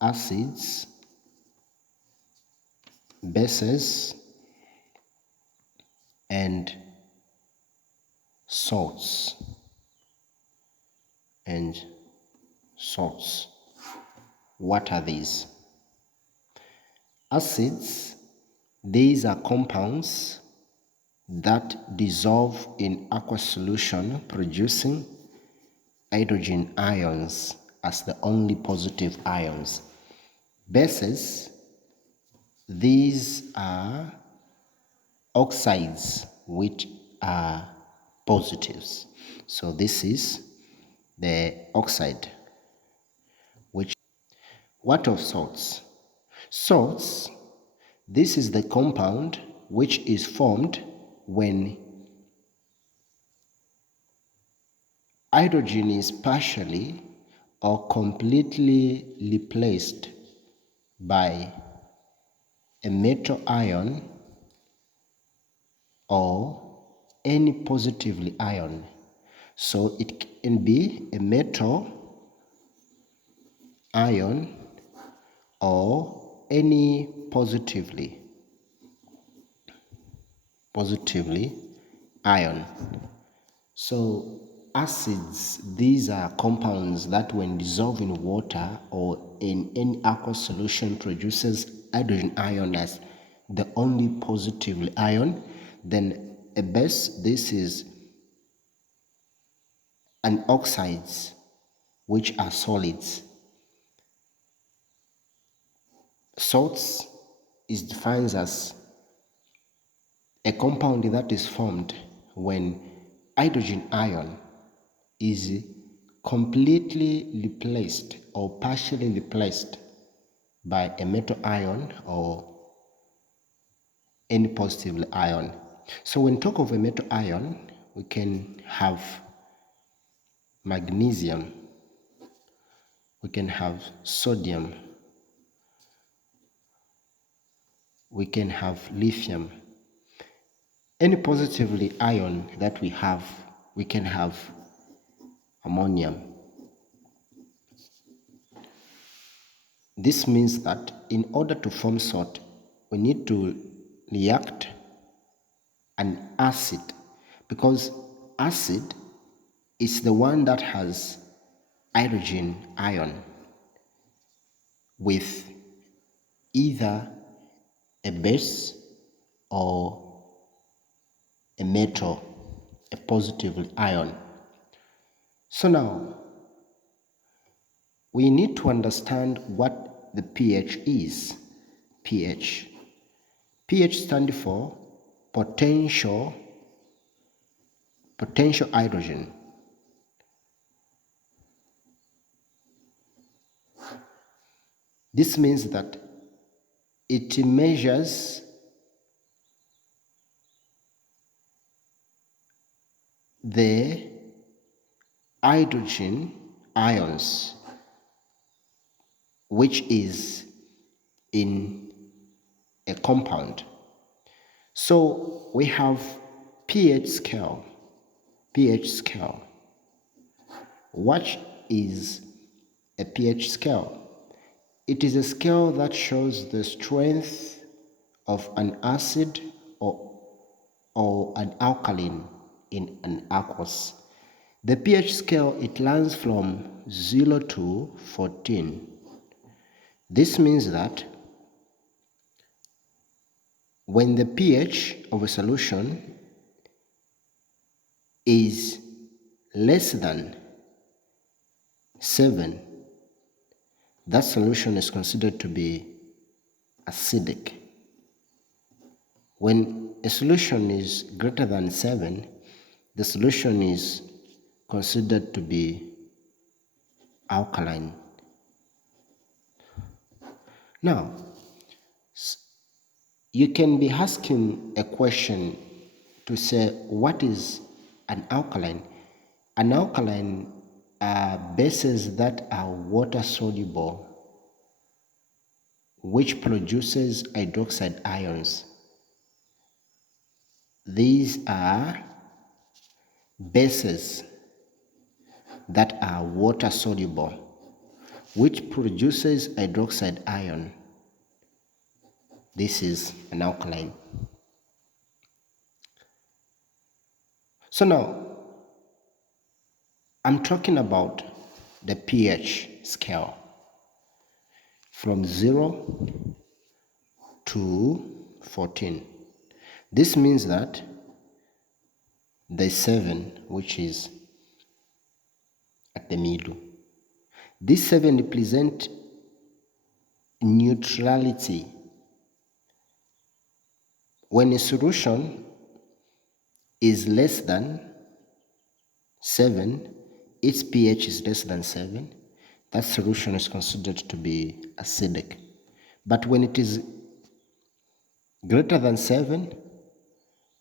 acids, bases, and salts. What are these? Acids, these are compounds that dissolve in aqueous solution, producing hydrogen ions as the only positive ions. Bases, these are oxides which are positives. So this is the oxide. What of salts? Salts, this is the compound which is formed when hydrogen is partially or completely replaced by a metal ion or any positively ion. So it can be a metal ion or any positively ion. So acids, these are compounds that when dissolved in water or in any aqueous solution produces hydrogen ion as the only positive ion. Then a base, this is an oxides which are solids. Salts is defined as a compound that is formed when hydrogen ion is completely replaced or partially replaced by a metal ion or any positive ion. So when talk of a metal ion, we can have magnesium, we can have sodium, we can have lithium. Any positively ion that we have, we can have ammonium. This means that in order to form salt, we need to react an acid, because acid is the one that has hydrogen ion with either a base or a metal, a positive ion. So now we need to understand what the pH is. pH stands for potential hydrogen. This means that it measures the hydrogen ions which is in a compound. So we have pH scale. What is a pH scale? It is a scale that shows the strength of an acid or an alkaline in an aqueous. The pH scale, it runs from 0 to 14. This means that when the pH of a solution is less than 7, that solution is considered to be acidic. When a solution is greater than 7, the solution is considered to be alkaline. Now, you can be asking a question to say, what is an alkaline? An alkaline are bases that are water soluble, which produces hydroxide ions. These are bases that are water soluble. which produces hydroxide ion. This is an alkaline. So now, I'm talking about the pH scale from 0 to 14. This means that there's 7, which is at the middle. This 7 represents neutrality. When a solution is less than 7, its pH is less than 7, that solution is considered to be acidic. But when it is greater than 7,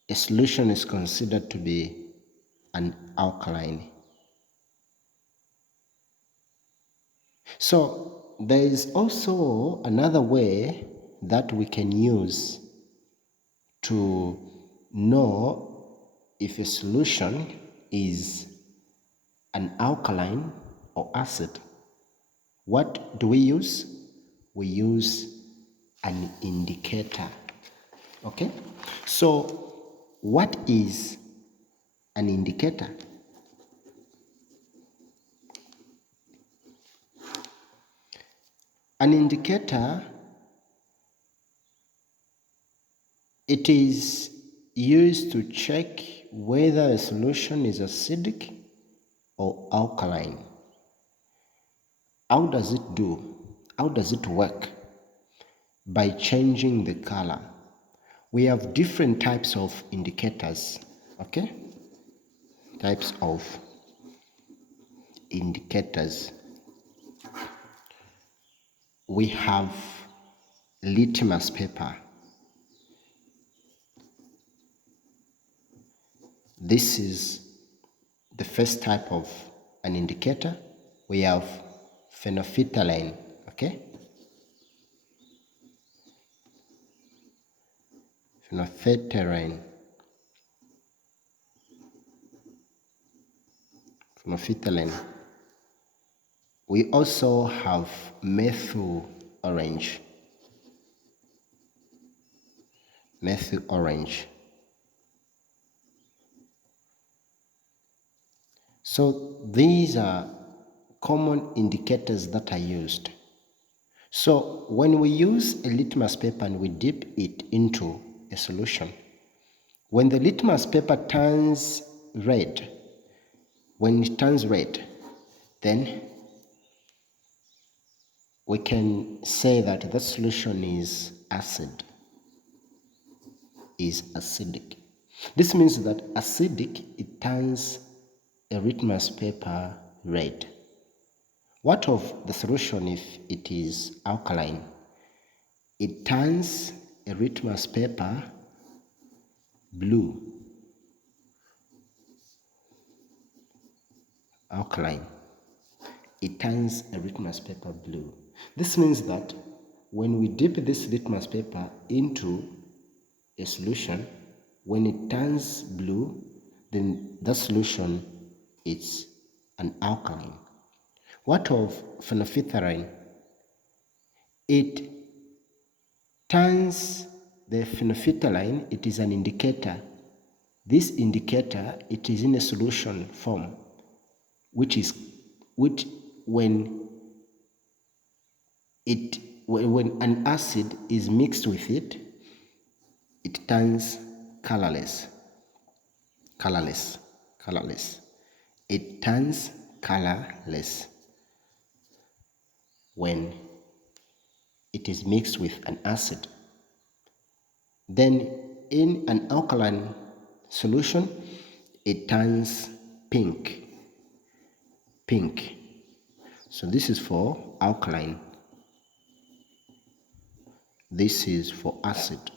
a solution is considered to be an alkaline. So there is also another way that we can use to know if a solution is an alkaline or acid. What do we use? We use an indicator. Okay? So what is an indicator? An indicator, it is used to check whether a solution is acidic or alkaline. How does it do? How does it work? By changing the color. We have different types of indicators, okay? Types of indicators. We have litmus paper. This is the first type of an indicator. We have phenolphthalein, okay? Phenolphthalein. Phenolphthalein. We also have methyl orange. Methyl orange. So these are common indicators that are used. So when we use a litmus paper and we dip it into a solution, when the litmus paper turns red, when it turns red, then we can say that the solution is acid, is acidic. This means that acidic, it turns a litmus paper red. What of the solution if it is alkaline? It turns a litmus paper blue. Alkaline. It turns a litmus paper blue. This means that when we dip this litmus paper into a solution, when it turns blue, then that solution is an alkaline. What of phenolphthalein? It turns the phenolphthalein, it is an indicator. This indicator, it is in a solution form, which when an acid is mixed with it, it turns colorless. It turns colorless when it is mixed with an acid. Then in an alkaline solution, it turns pink. So this is for alkaline. This is for acid.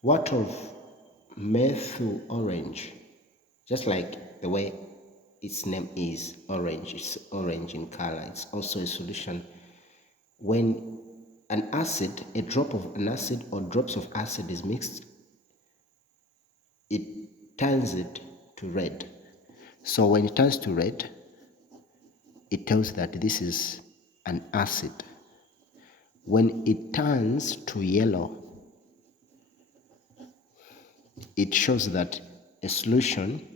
What of methyl orange? Just like the way its name is orange, it's orange in color. It's also a solution. When an acid, a drop of an acid or drops of acid is mixed, it turns it to red. So when it turns to red, it tells that this is an acid. When it turns to yellow, it shows that a solution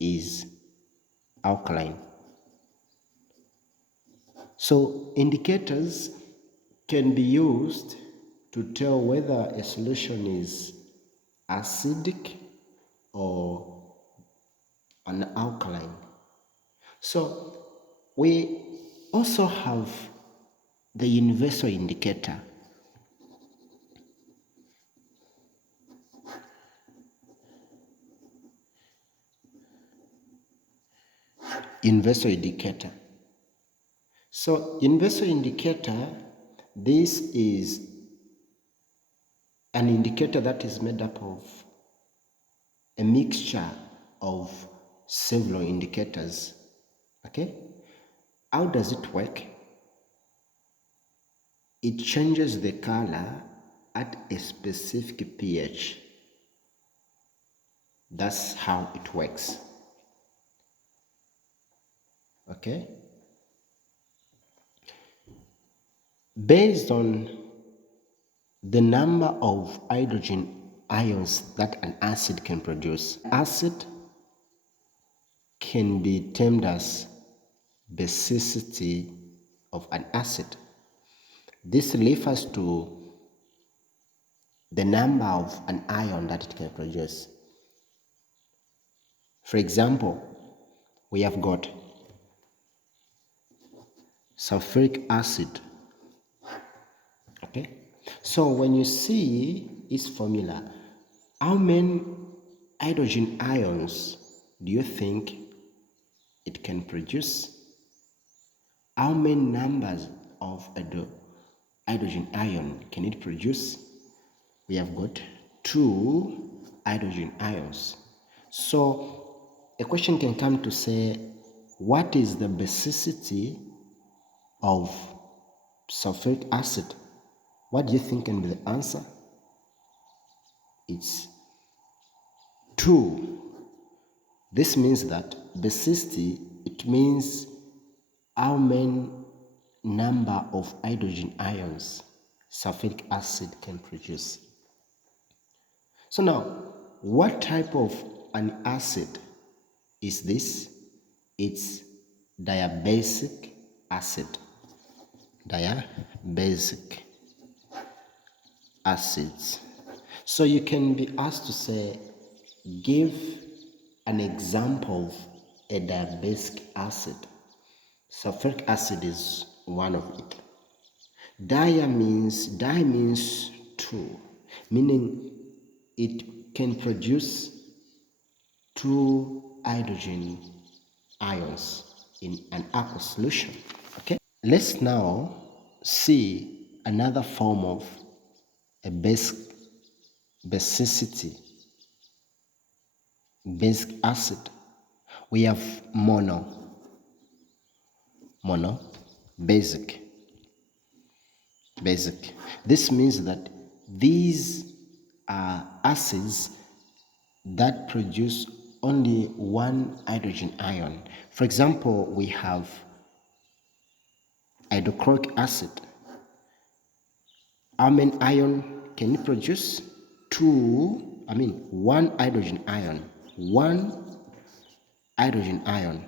is alkaline. So indicators can be used to tell whether a solution is acidic or an alkaline. So we also have the universal indicator. Universal indicator. So universal indicator, this is an indicator that is made up of a mixture of several indicators. Okay? How does it work? It changes the color at a specific pH. That's how it works. Okay? Based on the number of hydrogen ions that an acid can produce, acid can be termed as basicity of an acid. This refers to the number of an ion that it can produce. For example, we have got sulfuric acid. Okay, so when you see its formula, how many hydrogen ions do you think it can produce? How many numbers of hydrogen ion can it produce? We have got 2 hydrogen ions. So a question can come to say, what is the basicity of sulfuric acid? What do you think can be the answer? It's 2. This means that basicity, it means how many number of hydrogen ions sulfuric acid can produce. So now, what type of an acid is this? It's diabasic acid. Diabasic acids. So you can be asked to say, give an example of a diabasic acid. Sulfuric acid is one of it. Di means 2, meaning it can produce 2 hydrogen ions in an aqueous solution. Okay, let's now see another form of a basicity, basic acid. We have basic. This means that these are acids that produce only 1 hydrogen ion. For example, we have hydrochloric acid. How many ion can it produce? 1 hydrogen ion. 1 hydrogen ion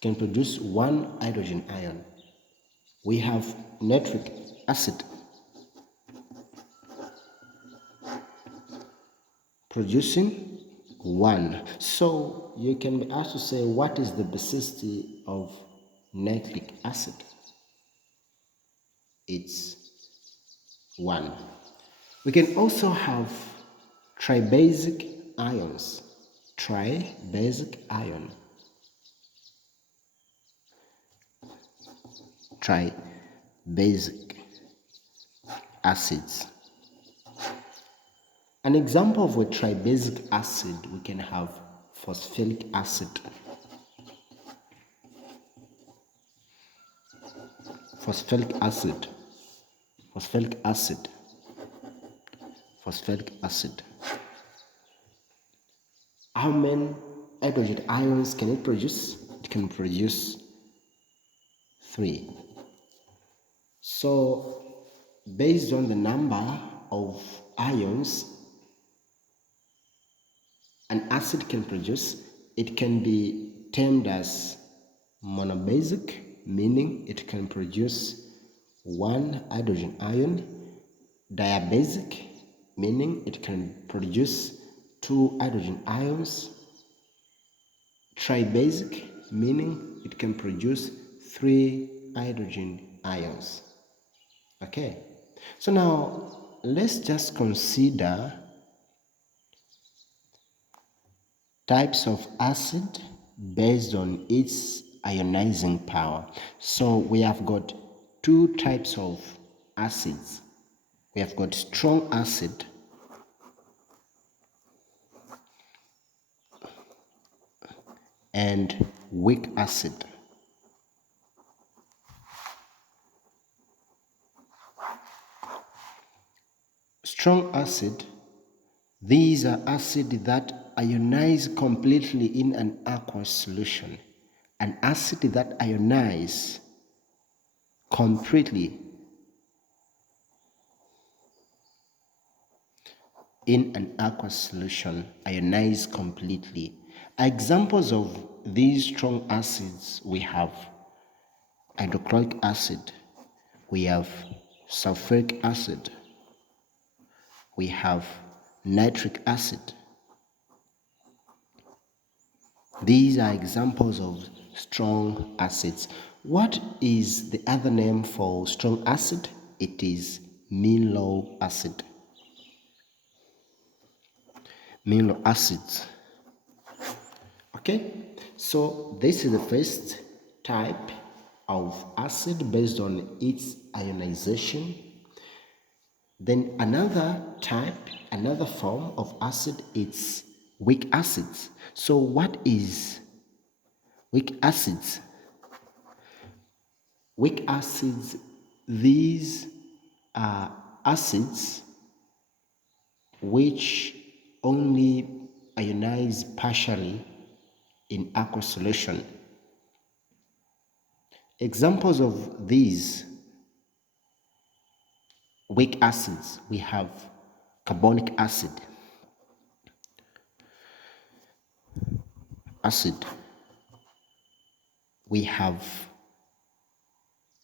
can produce 1 hydrogen ion. We have nitric acid producing 1. So you can be asked to say, what is the basicity of nitric acid? It's 1. We can also have tribasic ions. Tribasic ion. Tribasic acids. An example of a tribasic acid, we can have phosphoric acid. Phosphoric acid. Phosphoric acid. Phosphoric acid. How many hydrogen ions can it produce? It can produce 3. So based on the number of ions an acid can produce, it can be termed as monobasic, meaning it can produce 1 hydrogen ion, diabasic, meaning it can produce 2 hydrogen ions, tribasic, meaning it can produce 3 hydrogen ions. Okay, so now let's just consider types of acid based on its ionizing power. So we have got 2 types of acids. We have got strong acid and weak acid. Strong acid, these are acids that ionize completely in an aqueous solution. An acid that ionizes completely in an aqueous solution, ionize completely. Examples of these strong acids we have hydrochloric acid, we have sulfuric acid, we have nitric acid. These are examples of strong acids. What is the other name for strong acid? It is mean low acid. Mean low acids. Okay, so this is the first type of acid based on its ionization. Then another type, another form of acid, it's weak acids. So what is weak acids? Weak acids, these are acids which only ionize partially in aqueous solution. Examples of these weak acids, we have carbonic acid, we have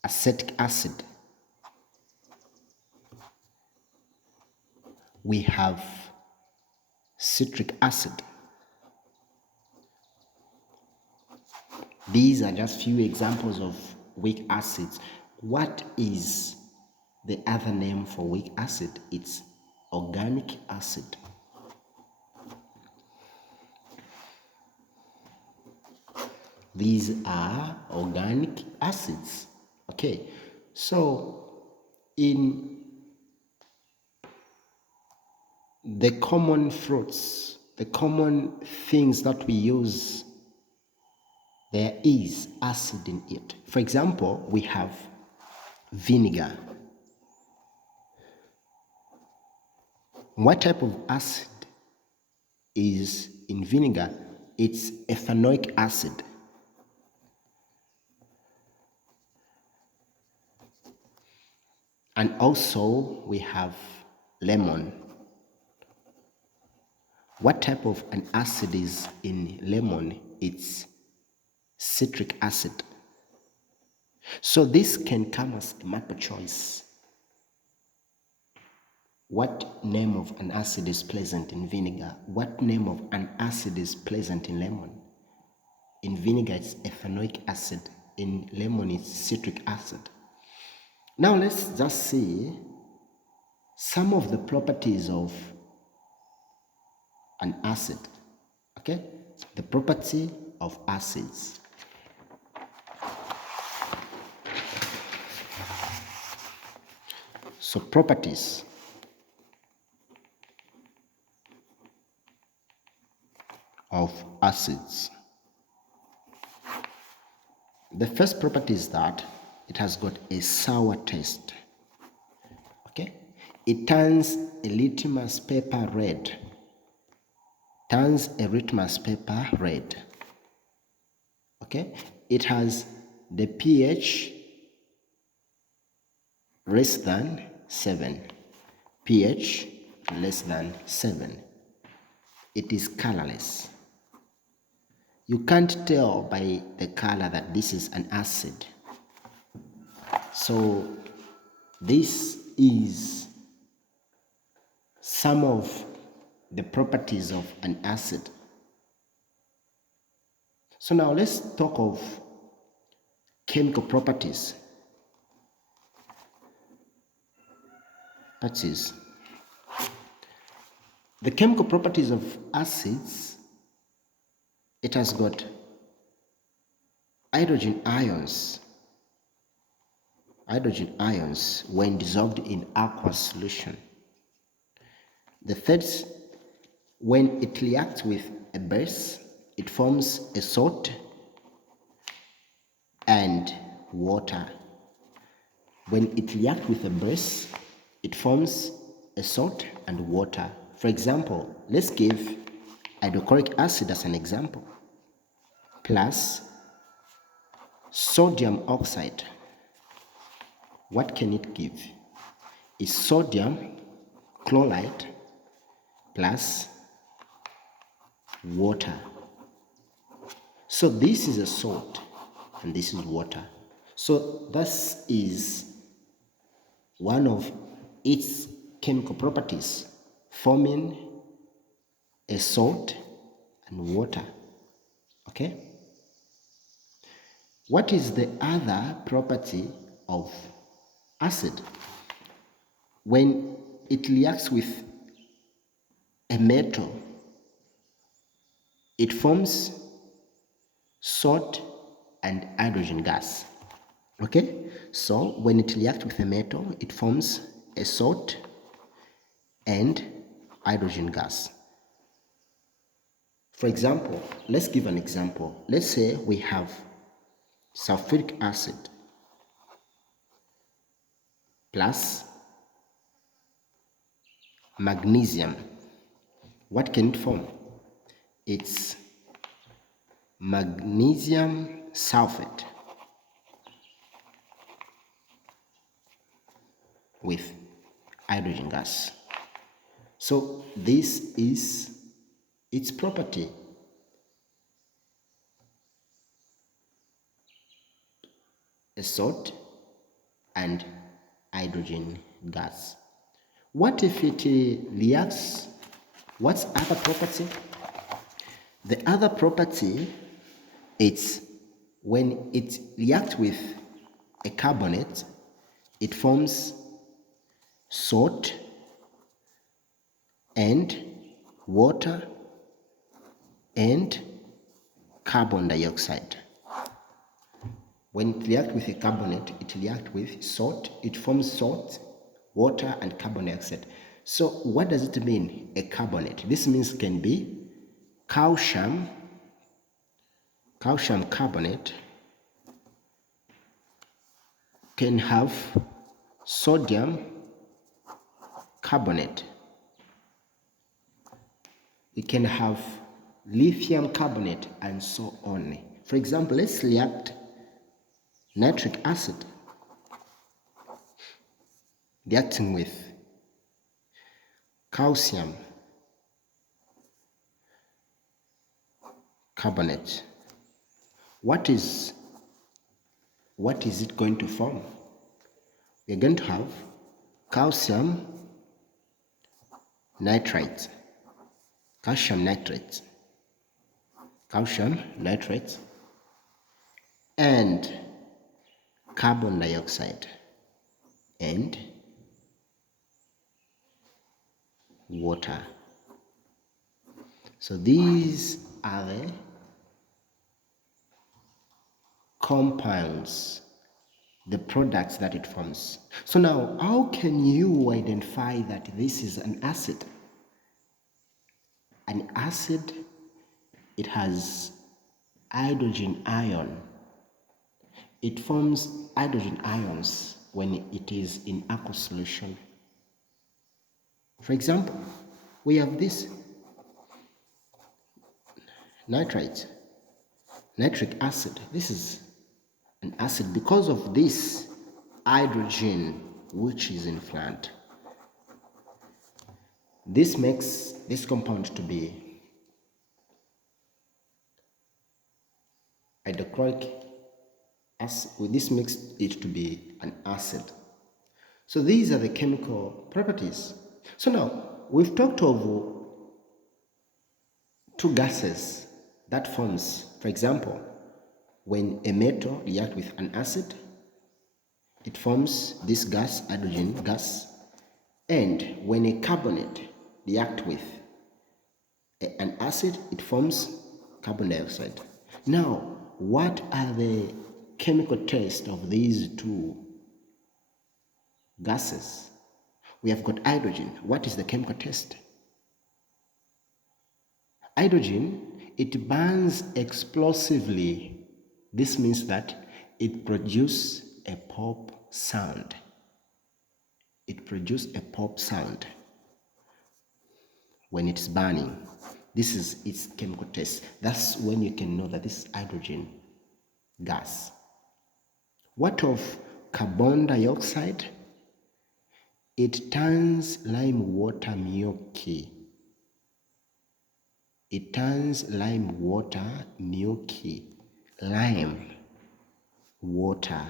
acetic acid, we have citric acid. These are just few examples of weak acids. What is the other name for weak acid? It's organic acid. These are organic acids. Okay, so in the common fruits, the common things that we use, there is acid in it. For example, we have vinegar. What type of acid is in vinegar? It's ethanoic acid. And also we have lemon. What type of an acid is in lemon? It's citric acid. So this can come as a multiple choice. What name of an acid is present in vinegar? What name of an acid is present in lemon? In vinegar it's ethanoic acid. In lemon it's citric acid. Now let's just see some of the properties of an acid. Okay, the property of acids. So properties. Of acids. The first property is that it has got a sour taste. Okay, it turns a litmus paper red. turns a litmus paper red. Okay, it has the pH less than 7. pH less than 7. It is colorless. You can't tell by the color that this is an acid. So this is some of the properties of an acid. So now let's talk of chemical properties. That is, the chemical properties of acids, it has got hydrogen ions. Hydrogen ions when dissolved in aqueous solution. The third, when it reacts with a base, it forms a salt and water. When it reacts with a base, it forms a salt and water. For example, let's give hydrochloric acid as an example, plus sodium oxide. What can it give? Is sodium chloride plus water. So this is a salt and this is water. So this is one of its chemical properties, forming a salt and water. Okay? What is the other property of acid? When it reacts with a metal, it forms salt and hydrogen gas. Okay, so when it reacts with a metal, it forms a salt and hydrogen gas. For example, let's give an example. Let's say we have sulfuric acid plus magnesium. What can it form? It's magnesium sulfate with hydrogen gas. So this is its property. A salt and hydrogen gas. What if it reacts? What's other property? The other property, it's when it reacts with a carbonate, it forms salt and water and carbon dioxide. When it reacts with a carbonate, it reacts with salt, it forms salt, water, and carbon dioxide. So what does it mean, a carbonate? This means can be calcium carbonate, can have sodium carbonate, it can have lithium carbonate, and so on. For example, let's react nitric acid reacting with calcium carbonate. What is it going to form? We're going to have calcium nitrate, calcium nitrate, and carbon dioxide and water. So these are the compounds, the products that it forms. So now, how can you identify that this is an acid? An acid, it has hydrogen ion. It forms hydrogen ions when it is in aqueous solution. For example, we have this. nitrite, nitric acid. This is an acid because of this hydrogen which is in front. This makes this compound to be hydrochloric acid. This makes it to be an acid. So these are the chemical properties. So now we've talked of two gases that forms, for example, when a metal reacts with an acid, it forms this gas, hydrogen gas, and when a carbonate reacts with an acid, it forms carbon dioxide. Now, what are the chemical tests of these two gases? We have got hydrogen. What is the chemical test? Hydrogen, it burns explosively. This means that it produces a pop sound. It produces a pop sound when it's burning. This is its chemical test. That's when you can know that this is hydrogen gas. What of carbon dioxide? It turns lime water milky. It turns lime water milky. Lime water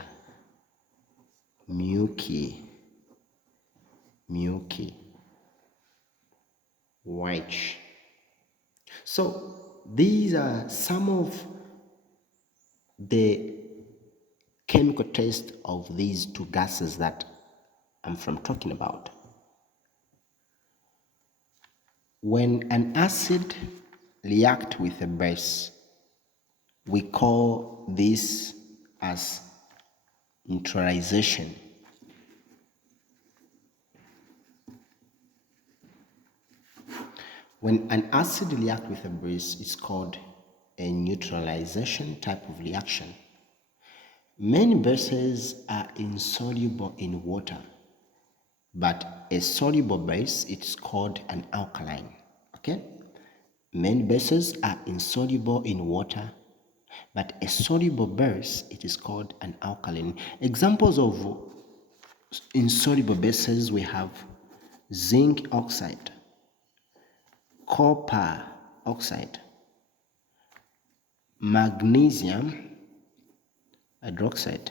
milky. Milky. White. So these are some of the chemical tests of these two gases that I'm talking about. When an acid reacts with a base, we call this as neutralization. When an acid reacts with a base, it's called a neutralization type of reaction. Many bases are insoluble in water, but a soluble base is called an alkaline. Okay? Many bases are insoluble in water, but a soluble base, it is called an alkaline. Examples of insoluble bases, we have zinc oxide, copper oxide, magnesium hydroxide.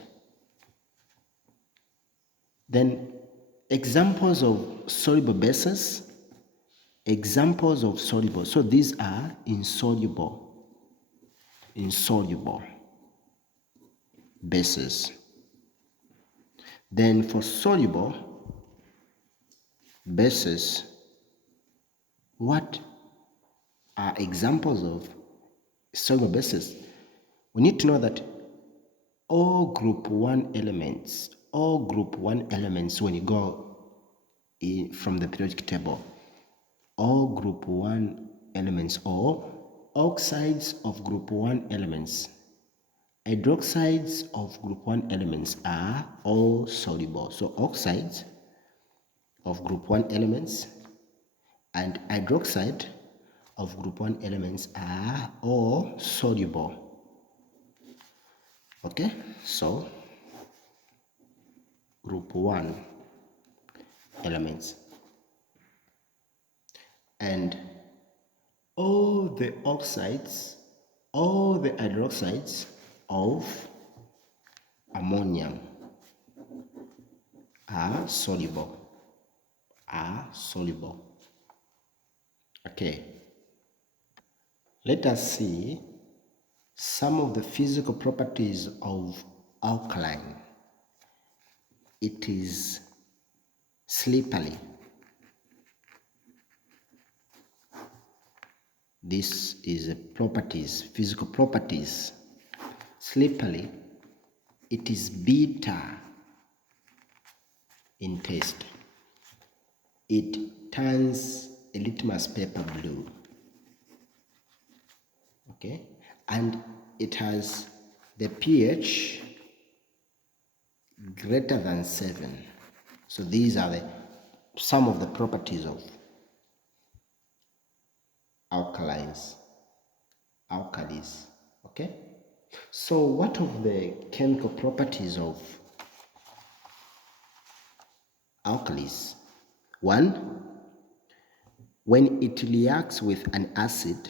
Then examples of soluble bases, examples of soluble. So these are insoluble bases. Then for soluble bases, what are examples of soluble bases? We need to know that all group 1 elements, when you go from the periodic table, all group 1 elements or oxides of group 1 elements, hydroxides of group 1 elements are all soluble. So oxides of group 1 elements and hydroxide of group 1 elements are all soluble. Okay, so group 1 elements, and all the oxides, all the hydroxides of ammonium are soluble. Okay, let us see some of the physical properties of alkaline. It is slippery. This is properties, physical properties. Slippery. It is bitter in taste. It turns a litmus paper blue. Okay, and it has the pH greater than 7. So these are some of the properties of alkalines. alkalis. Okay, so what of the chemical properties of alkalis? One, when it reacts with an acid,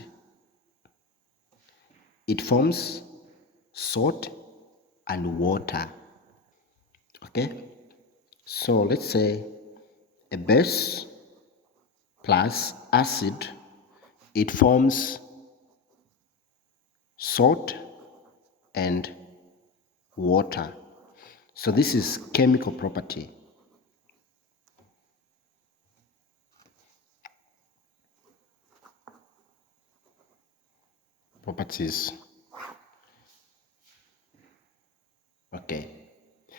it forms salt and water. Okay, so let's say a base plus acid, it forms salt and water. So this is chemical property. Properties. Okay.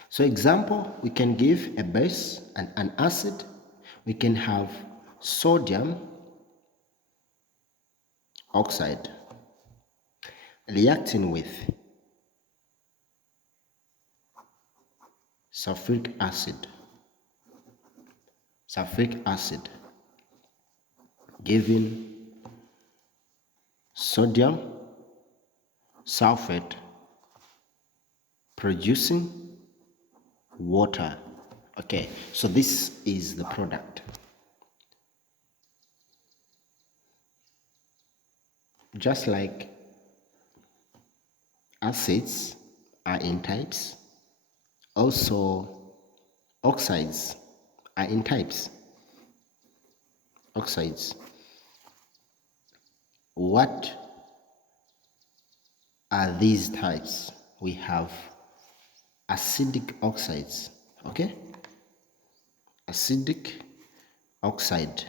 So example, we can give a base and an acid. We can have sodium oxide reacting with sulfuric acid. Sulfuric acid giving sodium sulfate producing water. Okay, so this is the product. Just like acids are in types, also oxides are in types. Oxides. What are these types? We have acidic oxides. Okay, acidic oxides,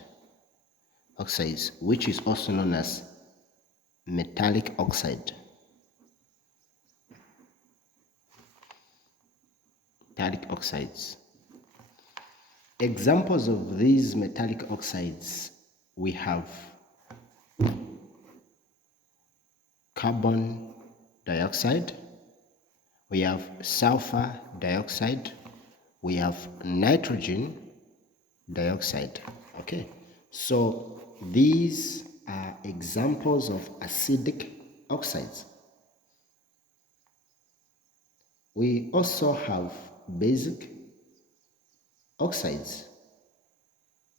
which is also known as metallic oxide. Metallic oxides. Examples of these metallic oxides, we have carbon dioxide, we have sulfur dioxide, we have nitrogen dioxide. Okay, so these are examples of acidic oxides. We also have basic oxides.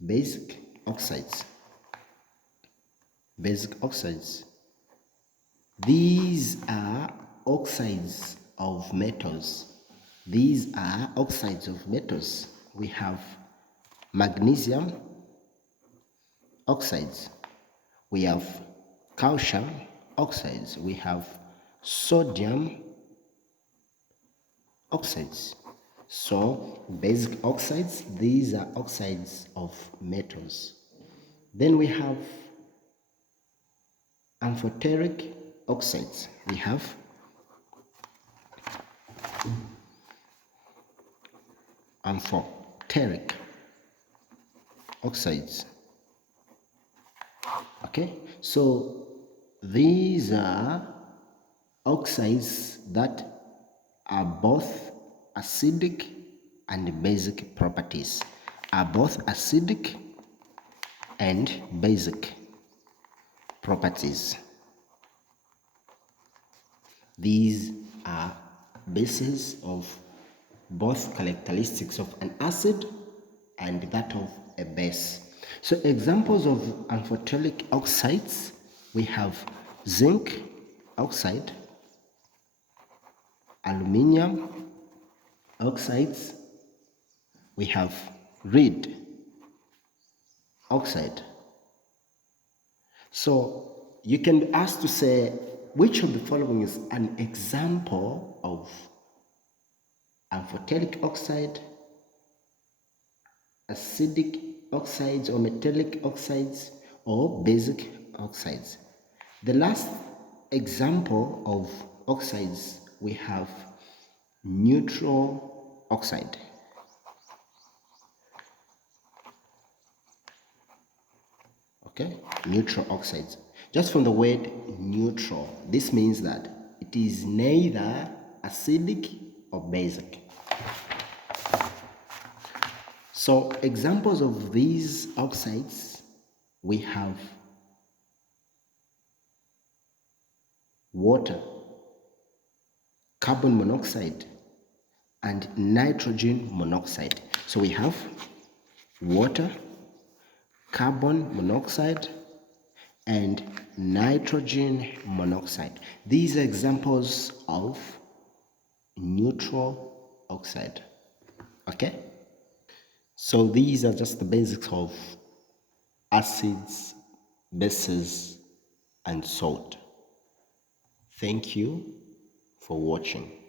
Basic oxides. Basic oxides. These are oxides of metals. These are oxides of metals. We have magnesium oxides. We have calcium oxides. We have sodium oxides. So basic oxides, these are oxides of metals. Then we have amphoteric oxides. We have amphoteric oxides. Okay, so these are oxides that are both acidic and basic properties, are both acidic and basic properties. These are bases of both characteristics of an acid and that of a base. So examples of amphoteric oxides, we have zinc oxide, aluminium oxides, we have lead oxide. So you can be asked to say which of the following is an example of amphoteric oxide, acidic oxides or metallic oxides, or basic oxides. The last example of oxides, we have neutral oxide. Okay, neutral oxides. Just from the word neutral, this means that it is neither acidic or basic. So examples of these oxides, we have water, carbon monoxide, and nitrogen monoxide. So we have water, carbon monoxide, and nitrogen monoxide. These are examples of neutral oxide. Okay? So these are just the basics of acids, bases, and salt. Thank you for watching.